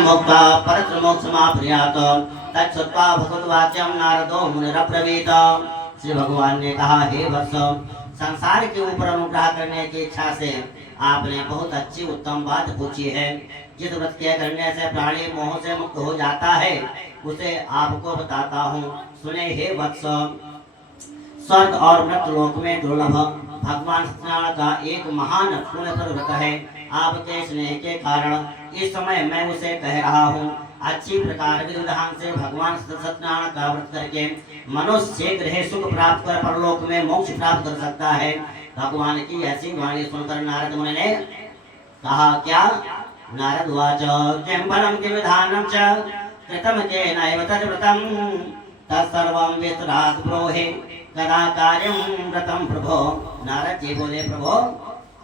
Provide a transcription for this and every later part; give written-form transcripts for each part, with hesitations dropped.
मुक्ता परत्रमोक्षमाप्नुयात् तच्छ्रुत्वा भगवद्वाक्यं नारदो मुनिरब्रवीत। श्री भगवान ने कहा, हे वत्स, संसार के ऊपर अनुग्रह करने की इच्छा से आपने बहुत अच्छी उत्तम बात पूछी है। जिस व्रत के करने से प्राणी मोह से मुक्त हो जाता है उसे आपको बताता हूँ, सुने हे वत्स। स्वर्ग और मृत्युलोक में दुर्लभ भगवान सत्यनारायण का एक महान पुण्यकर व्रत है। आपके स्नेह के कारण इस समय मैं उसे कह रहा हूँ। अच्छी प्रकार विधि विधान से भगवान सत्यनारायण का व्रत करके मनुष्य शीघ्र ही सुख प्राप्त कर परलोक में मोक्ष प्राप्त कर सकता है। भगवान की ऐसी वाणी सुनकर नारद मुनि ने कहा, क्या? नारद उवाच, किं फलं किं विधानं च कृतं केनैव तद्व्रतं तत्सर्वं विस्तरात् ब्रूहि कदा कार्यं व्रतं प्रभो। नारद जी बोले, प्रभो,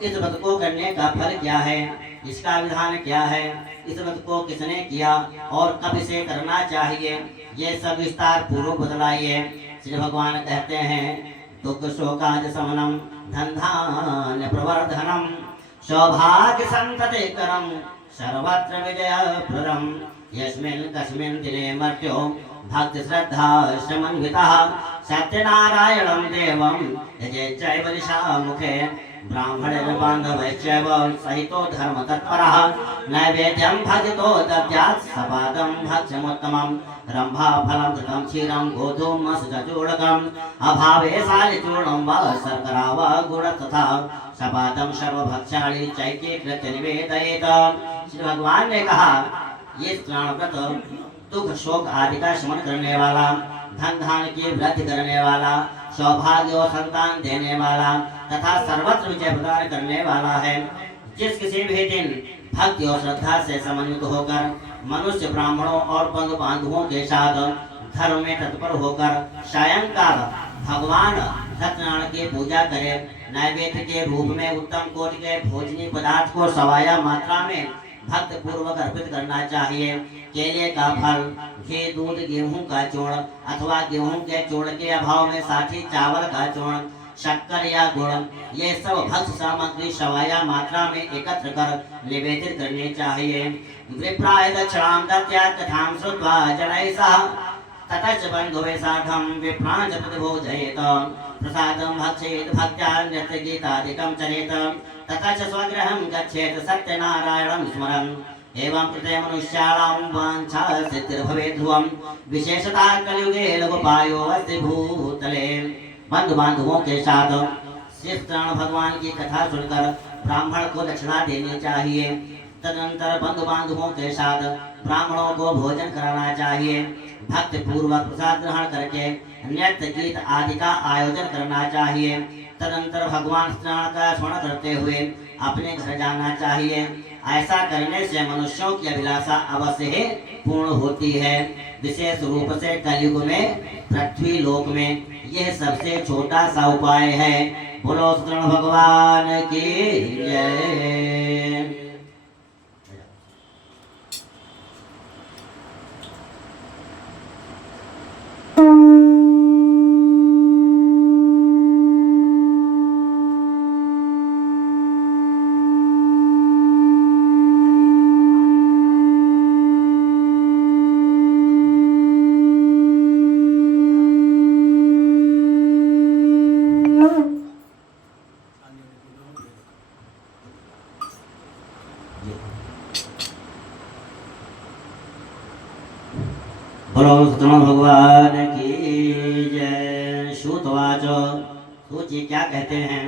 इस व्रत को करने का फल क्या है, इसका विधान क्या है, इस व्रत को किसने किया और कब इसे करना चाहिए, ये सब विस्तार पूर्वक बतलाइए। श्री भगवान कहते हैं, दुख शोकादि शमनम धन धान्य प्रवर्धनम सौभाग्य संततिकरम सर्वत्र विजयप्रदम यस्मिन् कस्मिन् दिने मर्त्यो भक्ति श्रद्धा समन्वितः सत्यनारायणं देवं यजेच्चैव निशामुखे ब्राह्मणेन बान्धवैश्चैव सहितो धर्मतत्परः नैवेद्यं भजितो दद्यात् सपादं भक्ष्यमुत्तमं रम्भाफलं घृतं क्षीरं गोधूमसुचूर्णकम् अभावे शालिचूर्णं वा शर्करा वा गुड़ तथा सपादं सर्वभक्ष्याणि चैत्यकृत्य निवेदयेत्। श्री भगवान ने कहा, ये व्रत दुख शोक आदि का शमन करने वाला, धन धान की वृद्धि करने वाला, सौभाग्य और संतान देने वाला तथा सर्वत्र विजय प्रदान करने वाला है। जिस किसी भी दिन भक्ति और श्रद्धा से समन्वित होकर मनुष्य ब्राह्मणों और बंधु बांधवों के साथ धर्म में तत्पर होकर सायंकाल भगवान सत्यनारायण की पूजा करे, नैवेद्य के रूप में उत्तम कोटि के भोजनीय पदार्थ को सवाया मात्रा में भक्त पूर्वक अर्पित करना चाहिए। केले का फल, घी, दूध, गेहूं का चूर्ण अथवा गेहूं के चूर्ण के अभाव में साठी चावल का चूर्ण, शक्कर या गुड़, ये सब भक्त सामग्री सवाया मात्रा में एकत्र कर निवेदित करनी चाहिए। विप्राय दक्षिणां दत्यात् कथां श्रुत्वा जनैः सह ततश्च बन्धुभिः सार्धं विप्रां च प्रतिभोजयेत् प्रसादं भक्षेत् भक्त्या नृत्यगीतादिकं चरेत् तथा च स्वगृहं गच्छेत् सत्यनारायणं स्मरन्। एवं कृते मनुष्याणां वाञ्छा सिद्धिर्भवेत् ध्रुवं विशेषतः कलियुगे लघुपायो अस्ति भूतले। बंधु बांधवों के साथ सत्यनारायण भगवान की कथा सुनकर ब्राह्मण को दक्षिणा देनी चाहिए। तदनंतर बंधु बांधवों के साथ ब्राह्मणों को भोजन कराना चाहिए। भक्ति पूर्वक प्रसाद ग्रहण करके नृत्य गीत आदि का आयोजन करना चाहिए। तदनंतर भगवान सत्यनारायण का स्मरण करते हुए अपने घर जाना चाहिए। ऐसा करने से मनुष्यों की अभिलाषा अवश्य ही पूर्ण होती है। विशेष रूप से कलयुग में पृथ्वी लोक में यह सबसे छोटा सा उपाय है। बोलो सत्यनारायण भगवान की जय। बोलो सत्यनारायण भगवान की जय। सूतवाच, सूत जी क्या कहते हैं?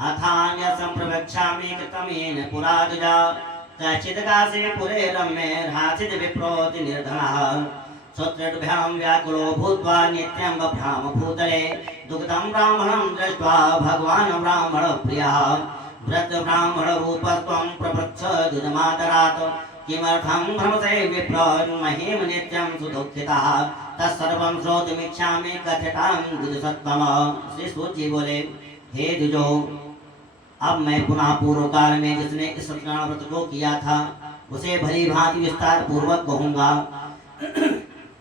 अथान्य संप्रवक्ष्यामि कृतमेन पुरा द्विजा कश्चित् काशे पुरे रम्ये राचित् विप्रोति निर्धनः श्रोत्रभ्यां व्याकुलो भूत्वा नित्यं बभ्राम भूतले दुग्धं ब्राह्मणं दृष्ट्वा भगवान् ब्राह्मण प्रियः व्रत ब्राह्मण रूपस्त्वं प्रपृच्छ दुर्मातरात् किमर्थं भ्रमसे विप्र महीम नित्यं सुदुःखितः तत्सर्वं श्रोतुमिच्छामि कथ्यतां द्विजसत्तम। श्री सूत जी बोले, हे द्विजो, अब मैं पुनः पूर्व काल में जिसने इस सत्यनारायण व्रत को किया था उसे भली भांति विस्तार पूर्वक कहूंगा।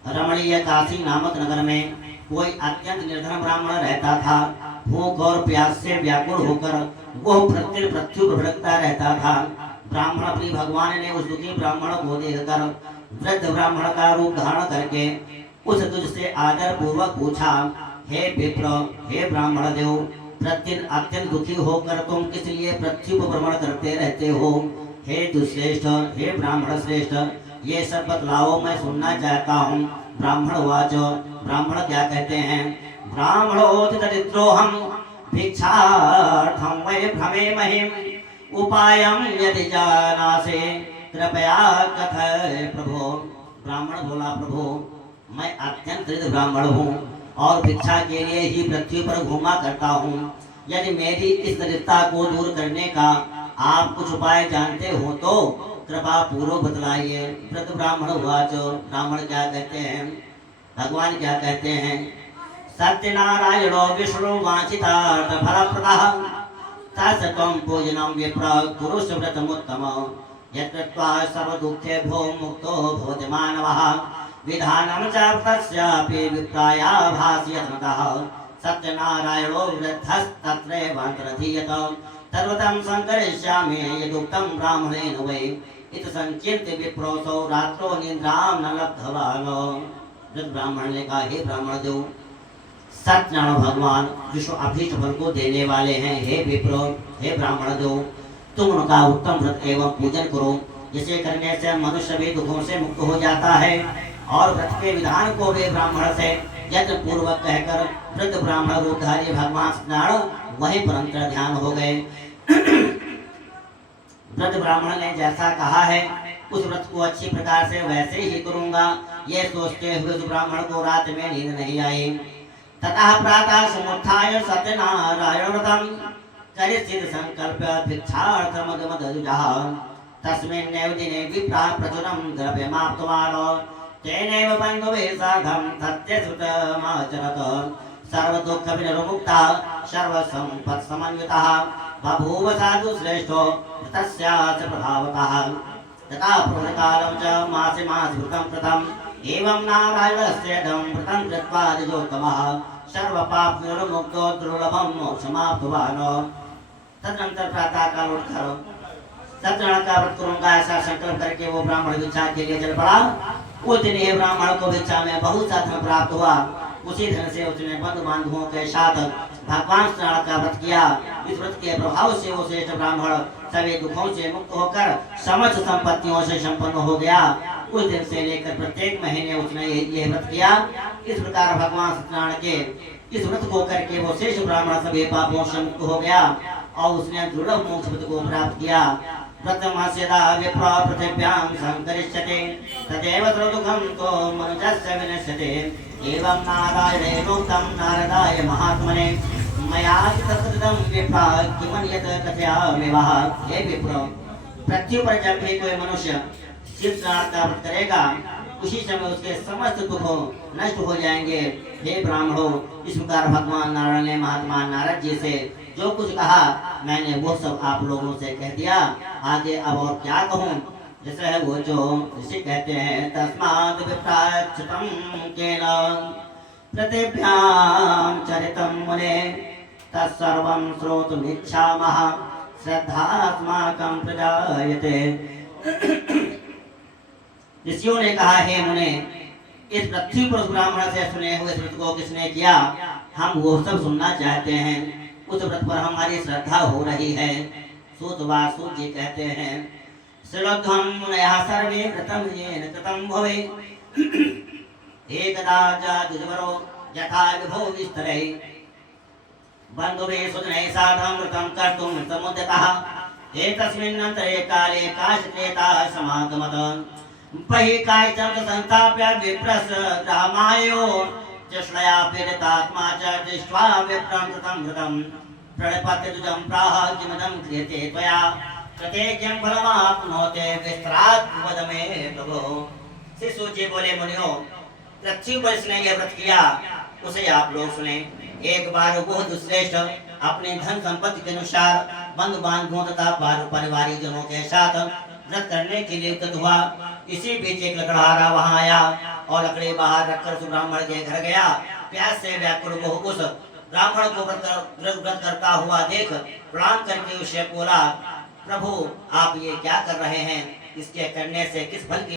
रमणीय काशी नामक नगर में कोई अत्यंत निर्धन ब्राह्मण रहता था। भूख और प्यास से व्याकुल होकर वह प्रतिदिन पृथ्वी पर भटकता रहता था। ब्राह्मण प्रिय भगवान ने उस दुखी ब्राह्मण को देखकर वृद्ध ब्राह्मण का रूप धारण करके उस तुझ से आदर पूर्वक पूछा, हे विप्र, हे ब्राह्मण देव, प्रतिदिन अत्यंत दुखी होकर तुम किस लिए पृथ्वी पर भ्रमण करते रहते हो? हे दुश्रेष्ठ, हे ब्राह्मण श्रेष्ठ, ये सब बतलाओ, मैं सुनना चाहता हूँ। ब्राह्मण वाच, ब्राह्मण क्या कहते हैं? ब्राह्मणोति दरिद्रोहम भिक्षार्थम वै भ्रमे महिम उपायम यदि जानासे कृपया कथय प्रभो। ब्राह्मण बोला, प्रभु मैं अत्यंत दरिद्र ब्राह्मण हूँ और भिक्षा के लिए ही पृथ्वी पर घूमा करता हूँ। यदि मेरी इस दरिद्रता को दूर करने का आप कुछ उपाय जानते हो तो कृपा पूर्वक बतलाइए। वृद्ध ब्राह्मण वाच, ब्राह्मण क्या कहते हैं? भगवान क्या कहते हैं? सत्यनारायणो विष्णु वांछितार्थ फलप्रदः तत्सत्वं पूजनं विप्र कुरुष्व व्रतमुत्तमं यत्कृत्वा सर्वदुःखेभ्यो मुक्तो भवति मानवः विधानं च तस्यापि विप्राया भासयतः सत्यनारायणो वृद्धस्तत्रैवान्तरधीयत तद्वतं संकरिष्यामि यदुक्तं ब्राह्मणेन वै इति संचिन्त्य विप्रोऽसौ रात्रौ निद्रां न लब्धवान्। वृद्ध ब्राह्मण ने कहा, हे ब्राह्मण देव, सत्यनारायण भगवान विश्व अभीष्ट फल को देने वाले हैं। हे विप्र, हे ब्राह्मण देव, तुम उनका उत्तम व्रत एवं पूजन करो, जिसे करने से मनुष्य भी दुखों से मुक्त हो जाता है। और व्रत के विधान को वे ब्राह्मण से यत्न पूर्वक कहकर वृद्ध ब्राह्मण रूपधारी भगवान सत्यनारायण वहीं पर अंतर ध्यान हो गए। वृद्ध ब्राह्मण ने जैसा कहा है उस व्रत को अच्छी प्रकार से वैसे ही करूंगा, ये सोचते हुए उस ब्राह्मण को रात में नींद नहीं आई। ततः प्रातः समुत्थाय सत्यनारायण व्रतं करिष्यति संकल्प्य भिक्षार्थमगमदजुजः तस्मिन्नेव दिने विप्राः प्रचुरं द्रव्यमाप्तवान् तेनैव बन्धुभिः सार्धं सत्यश्रुतमाचरत सर्वदुःखविनिर्मुक्तः सर्वसम्पत्समन्वितः बभूव साधु श्रेष्ठो तस्यास्य प्रभावतः। तथा प्रवृत्तकालं च मासे मासभृतं कृतम् एवं नारायणस्य व्रतं कृत्वा द्विजोत्तमः सर्वपापविनिर्मुक्तो दुर्लभं मोक्षमाप्तवान्। तदनंतर प्रातः काल उठकर सत्यनारायण का व्रत करूंगा ऐसा संकल्प करके वो ब्राह्मण भिक्षा के लिए चल पड़ा। उस दिन ये ब्राह्मण को भिक्षा में बहुत सा धन प्राप्त हुआ। उसी धन से उसने बंधु बांधवों के साथ भगवान सत्यनारायण का व्रत किया। इस व्रत के प्रभाव से वो श्रेष्ठ ब्राह्मण सभी दुखों से मुक्त होकर समस्त संपत्तियों से संपन्न हो गया। उस दिन से लेकर प्रत्येक महीने उसने यह व्रत किया। इस प्रकार भगवान सत्यनारायण के इस व्रत को करके वो श्रेष्ठ ब्राह्मण सभी पापों से मुक्त हो गया और उसने दुर्लभ मोक्ष पद को प्राप्त किया। प्रथमस्यदा विप्र पृथिव्यां संकरिष्यते तदेव सर्वदुःखं तो मनुजस्य विनश्यते एवं नारायणेनोक्तं नारदाय महात्मने मया तत्कृतं विप्र किमन्यत् कथयामि वः। हे विप्र, पृथ्वी पर जब भी कोई मनुष्य शिव सत्यनारायण का व्रत करेगा उसी समय उसके समस्त दुख नष्ट हो जाएंगे। हे ब्राह्मणों, इस प्रकार भगवान नारायण ने महात्मा नारद जी से जो कुछ कहा मैंने वो सब आप लोगों से कह दिया। आगे अब और क्या कहूँ? जैसे है वो जो ऋषि कहते हैं तस्मात् विप्राच्युतं केन पृथिव्यां चरितं मुने तत्सर्वं श्रोतुमिच्छामः श्रद्धास्माकं प्रजायते। ऋषियों ने कहा, हे मुने, इस पृथ्वी पर ब्राह्मण से सुने हुए व्रत को किसने किया? हम वो सब सुनना चाहते हैं। उस व्रत पर हमारी श्रद्धा हो रही है। सूत वासुदेव जी कहते हैं श्रद्धं मुनयः सर्वे व्रतं येन कृतं भवे एकदा जातुजवरो यथा विभो विस्तरे बन्धुभिः सुजनैः सार्धं व्रतं कर्तुं समुद्यतः एतस्मिन्नन्तरे काले काशक्लेताः समागमत बहिः कायचं संस्थाप्य विप्रस्य रामायो चष्णया पीडितात्मा च दृष्ट्वा विप्रं कृतं व्रतं प्रणपत्यजुजं प्राह किमदं क्रियते त्वया प्रत्येकं फलमाप्नोते विस्तारात् वद मे प्रभो। शिशु जी बोले, मुनियो, पृथ्वी पर इसने यह व्रत किया उसे आप लोग सुने। एक बार वो दुश्रेष्ठ अपने धन संपत्ति के अनुसार बंधु बांधवों तथा परिवारी जनों के साथ व्रत करने के लिए उद्यत हुआ। इसी बीच एक लकड़हारा वहां आया और लकड़ी बाहर रखकर उस ब्राह्मण के घर गया। प्यास से व्याकुल वो उस ब्राह्मण को व्रत करता हुआ देख प्रणाम करके उससे बोला, प्रभु आप ये क्या कर रहे हैं, इसके करने से किस फल की